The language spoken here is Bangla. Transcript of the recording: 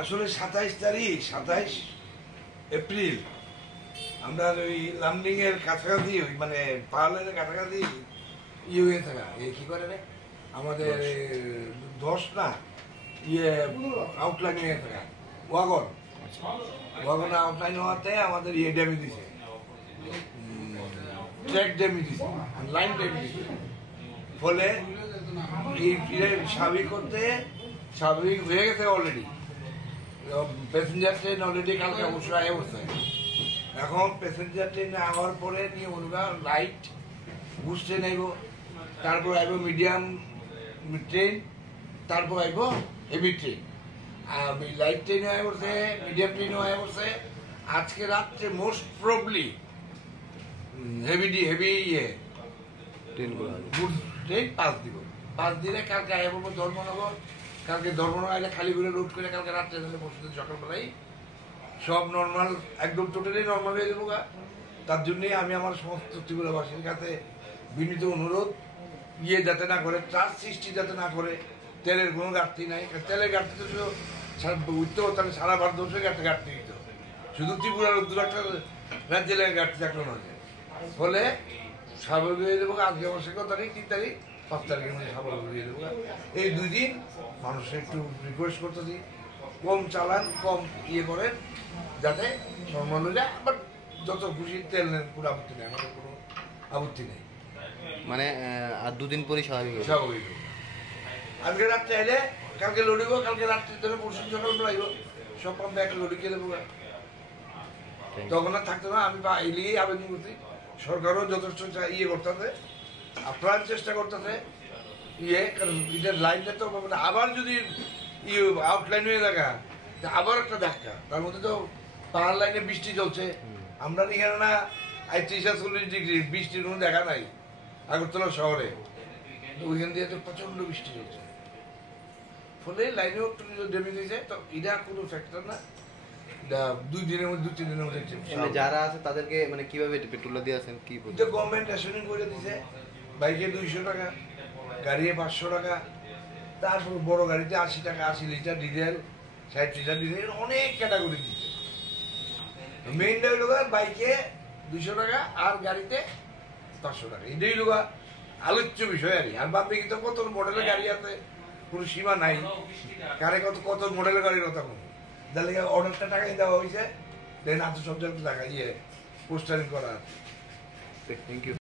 আসলে 27 এপ্রিল আমরা ওই লামডিং এর কাছাকাছি মানে পাহাড়ের কাছাকাছি হয়ে থাকা কি করে রে আমাদের 10 না আউটলাইন হয়ে থাকা ওয়াগন আউটলাইন হওয়াতে আমাদের ড্যামেজ দিছে, ট্র্যাক ড্যামেজ দিছে, লাইন ড্যামেজ দিছে। ফলে এই স্বাভাবিক করতে স্বাভাবিক হয়ে গেছে অলরেডি। প্যাসেঞ্জার ট্রেন অলরেডি কালকে অবশ্যই আয় অবস্থায়। এখন প্যাসেঞ্জার ট্রেনে আওয়ার পরে নিয়ে অনুগা লাইট গুডস ট্রেন আইব, তারপর আইব মিডিয়াম ট্রেন, তারপর আইব হেভি ট্রেন। আর লাইট ট্রেনও আয় পড়ছে, মিডিয়াম ট্রেনও আয় পড়ছে। আজকে রাত্রে most probably heavy goods train পাঁচ দিনে কালকে আয় পড়বো ধর্মনগর। কালকে ধর্মনগর আইলে খালি করে রোড করে কালকে রাত্রে পরশু সকালবেলায় সব নর্মাল, একদম টোটালি নর্মাল হয়ে যাবো। তার জন্যই আমি আমার সমস্ত ত্রিপুরাবাসীর কাছে বিনীত অনুরোধ, যাতে না করে, ত্রাস সৃষ্টি যাতে না করে। তেলের কোনো ঘাটতি নাই, তেলের ঘাটতি তো উঠতে তাহলে সারা ভারতবর্ষের একটা ঘাটতি দিত, শুধু ত্রিপুরার উত্তর একটা রাজ্যের ঘাটতি থাকলো না। ফলে স্বাভাবিক হয়ে যাবো। আজকে আমার 2 তারিখ 3 তারিখ 5 তারিখের মধ্যে স্বাভাবিক হয়ে যাবো। এই 2 দিন মানুষের একটু রিকোয়েস্ট করতেছি, কম চালান, কম করেন, যাতে নর্মাল হয়ে যায়। বাট যত খুশি তেল নেন, কোনো আপত্তি নেই, আমাদের কোনো আপত্তি নেই। মানে আর 2 দিন পরে স্বাভাবিক স্বাভাবিক আজকে রাত্রে এলে কালকে লড়িব, কালকে রাত্রে ধরে পরশু সকাল বেড়াইব, সব পাম্পে একটা লড়ি খেয়ে দেবো। তখন আর থাকতো না। আমি এলিয়েই আবেদন করছি, সরকারও যথেষ্ট করতেছে, আপ্রাণ চেষ্টা করতেছে। কারণ এটার লাইনটা তো আবার যদি আউটলাইন হয়ে থাকা, আবার একটা ধাক্কা। তার মধ্যে তো পাহাড় লাইনে বৃষ্টি চলছে। আমরা এখানে না 38-40 ডিগ্রি বৃষ্টির কোনো দেখা নাই আগরতলা শহরে, ওইখান দিয়ে তো প্রচন্ড বৃষ্টি চলছে। ফলে লাইনেও একটু ড্যামেজ হয়ে যায়। তো এটা কোনো ফ্যাক্টর না, 2 দিনের মধ্যে 2-3 দিনের মধ্যে। যারা আছে তাদেরকে মানে কিভাবে পেট্রোল দিয়ে আছেন? কি গভর্নমেন্ট রেশনিং করে দিছে, বাইকে 200 টাকা, গাড়িতে 500 টাকা, তারপর বড় গাড়িতে 80 টাকা, 80 লিটার ডিজেল, 60 লিটার ডিজেল, অনেক ক্যাটাগরি দিচ্ছে। মেইনটা হইল বাইকে 200 টাকা আর গাড়িতে 500 টাকা। এটাই হইল আলোচ্য বিষয়। আর বাদ বাকি তো কত মডেলের গাড়ি আছে, কোনো সীমা নাই। কারে কত মডেলের গাড়ির কথা কোনো, যার লেগে অর্ডারটা টাকাই দেওয়া হয়েছে, দেন আত্মসজ্জার টাকা পোস্টারিং করা আছে। Thank you.